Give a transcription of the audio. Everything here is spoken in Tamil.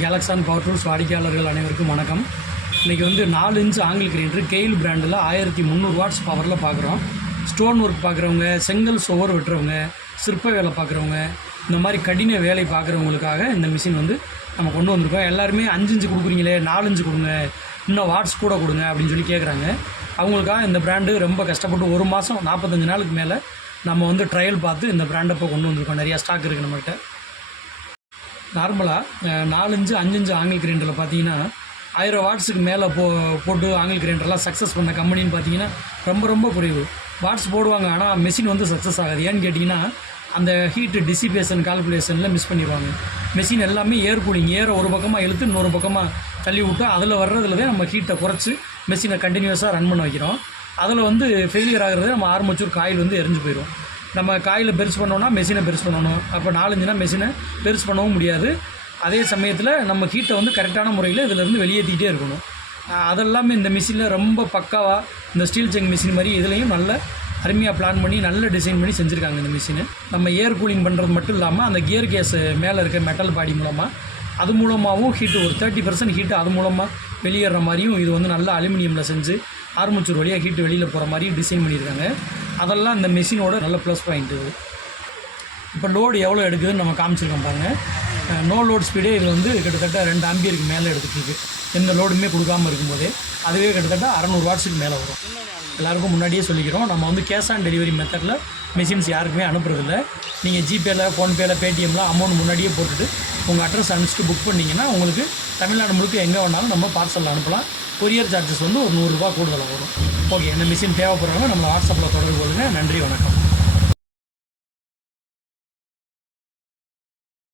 கேலக்ஸான் பவர் டூல்ஸ் வாடிக்கையாளர்கள் அனைவருக்கும் வணக்கம். இன்றைக்கி வந்து நாலு இன்ச் ஆங்கிள் கிரைண்டர் கெயில் பிராண்டில் ஆயிரத்தி முந்நூறு வாட்ஸ் பவரில் பார்க்குறோம் ஸ்டோன் ஒர்க் பார்க்குறவங்க செங்கல் சுவர் வெட்டுறவங்க சிற்ப வேலை பார்க்குறவங்க இந்த மாதிரி கடின வேலை பார்க்குறவங்களுக்காக இந்த மிஷின் வந்து நம்ம கொண்டு வந்திருக்கோம். எல்லாருமே அஞ்சு இன்ச்சு கொடுக்குறீங்களே நாலு இன்ச்சு கொடுங்க இன்னும் வாட்ஸ் கூட கொடுங்க அப்படின்னு சொல்லி கேட்குறாங்க அவங்களுக்காக இந்த பிராண்டு ரொம்ப கஷ்டப்பட்டு ஒரு மாதம் நாற்பத்தஞ்சு நாளுக்கு மேலே நம்ம வந்து ட்ரையல் பார்த்து இந்த பிராண்டை இப்போ கொண்டு வந்திருக்கோம். நிறையா ஸ்டாக் இருக்குது நம்மகிட்ட. நார்மலாக நாலஞ்சு அஞ்சஞ்சு ஆங்கிள் கிரைண்டரில் பார்த்தீங்கன்னா ஆயிரம் வாட்ஸுக்கு மேலே போ போட்டு ஆங்கிள் கிரைண்டர்லாம் சக்ஸஸ் பண்ண கம்பெனின்னு பார்த்தீங்கன்னா ரொம்ப ரொம்ப குறைவு. வாட்ஸ் போடுவாங்க ஆனால் மெஷின் வந்து சக்ஸஸ் ஆகாது. ஏன்னு கேட்டிங்கன்னா அந்த ஹீட்டு டிசிபேஷன் கால்குலேஷனில் மிஸ் பண்ணிடுவாங்க. மெஷின் எல்லாமே ஏர் கூலிங் ஏரை ஒரு பக்கமாக இழுத்து இன்னொரு பக்கமாக தள்ளி விட்டு அதில் வர்றதுல தான் நம்ம ஹீட்டை குறைச்சி மெஷினை கண்டினியூஸாக ரன் பண்ண வைக்கிறோம். அதில் வந்து ஃபெயிலியர் ஆகிறது நம்ம ஆர்மச்சூர் காயில் வந்து எரிஞ்சு போயிடும் நம்ம காயில் பெருசு பண்ணோம்னா மெஷினை பெருசு பண்ணணும். அப்போ நாலஞ்சுனா மெஷினை பெருசு பண்ணவும் முடியாது. அதே சமயத்தில் நம்ம ஹீட்டை வந்து கரெக்டான முறையில் இதிலேருந்து வெளியேற்றிக்கிட்டே இருக்கணும். அதெல்லாமே இந்த மிஷினில் ரொம்ப பக்காவாக இந்த ஸ்டீல் செங் மிஷின் மாதிரி இதுலேயும் நல்ல அருமையாக பிளான் பண்ணி நல்ல டிசைன் பண்ணி செஞ்சுருக்காங்க இந்த மிஷினு நம்ம ஏர் கூலிங் பண்ணுறது மட்டும் இல்லாமல் அந்த கியர் கேஸ் மேலே இருக்க மெட்டல் பாடி மூலமாக அது மூலமாகவும் ஹீட்டு ஒரு தேர்ட்டி பர்சன்ட் ஹீட்டு அது மூலமாக வெளியேற மாதிரியும் இது வந்து நல்ல அலுமினியமில் செஞ்சு ஆர்மச்சூர் வழியாக ஹீட்டு வெளியில் போகிற மாதிரியும் டிசைன் பண்ணியிருக்காங்க. அதெல்லாம் இந்த மிஷினோட நல்ல ப்ளஸ் பாயிண்ட் இது. இப்போ லோடு எவ்வளோ எடுக்குதுன்னு நம்ம காமிச்சிருக்கோம் பாருங்கள் நோ லோட் ஸ்பீடே இது வந்து கிட்டத்தட்ட ரெண்டு ஆம்பியருக்கு மேலே எடுத்துகிட்டு எந்த லோடுமே கொடுக்காம இருக்கும்போதே அதுவே கிட்டத்தட்ட அறநூறு வாட்ஸுக்கு மேலே வரும். எல்லாருக்கும் முன்னாடியே சொல்லிக்கிறோம். நம்ம வந்து கேஷ் ஆன் டெலிவரி மெத்தடில் மிஷின்ஸ் யாருக்குமே அனுப்புறதில்ல. நீங்கள் ஜிபேல ஃபோன்பேல பேடிஎம்லாம் அமௌண்ட் முன்னாடியே போட்டுட்டு உங்கள் அட்ரஸ் அனுப்பிச்சிட்டு புக் பண்ணிங்கன்னா உங்களுக்கு தமிழ்நாடு முழுக்க எங்கே வேணாலும் நம்ம பார்சலில் அனுப்பலாம். கொரியர் சார்ஜஸ் வந்து ஒரு நூறுரூவா கூடுதலாக வரும். ஓகே இந்த மிஷின் தேவைப்படுறவங்க நம்மளை வாட்ஸ்அப்பில் தொடர்பு கொள்ளுங்கள் நன்றி வணக்கம்.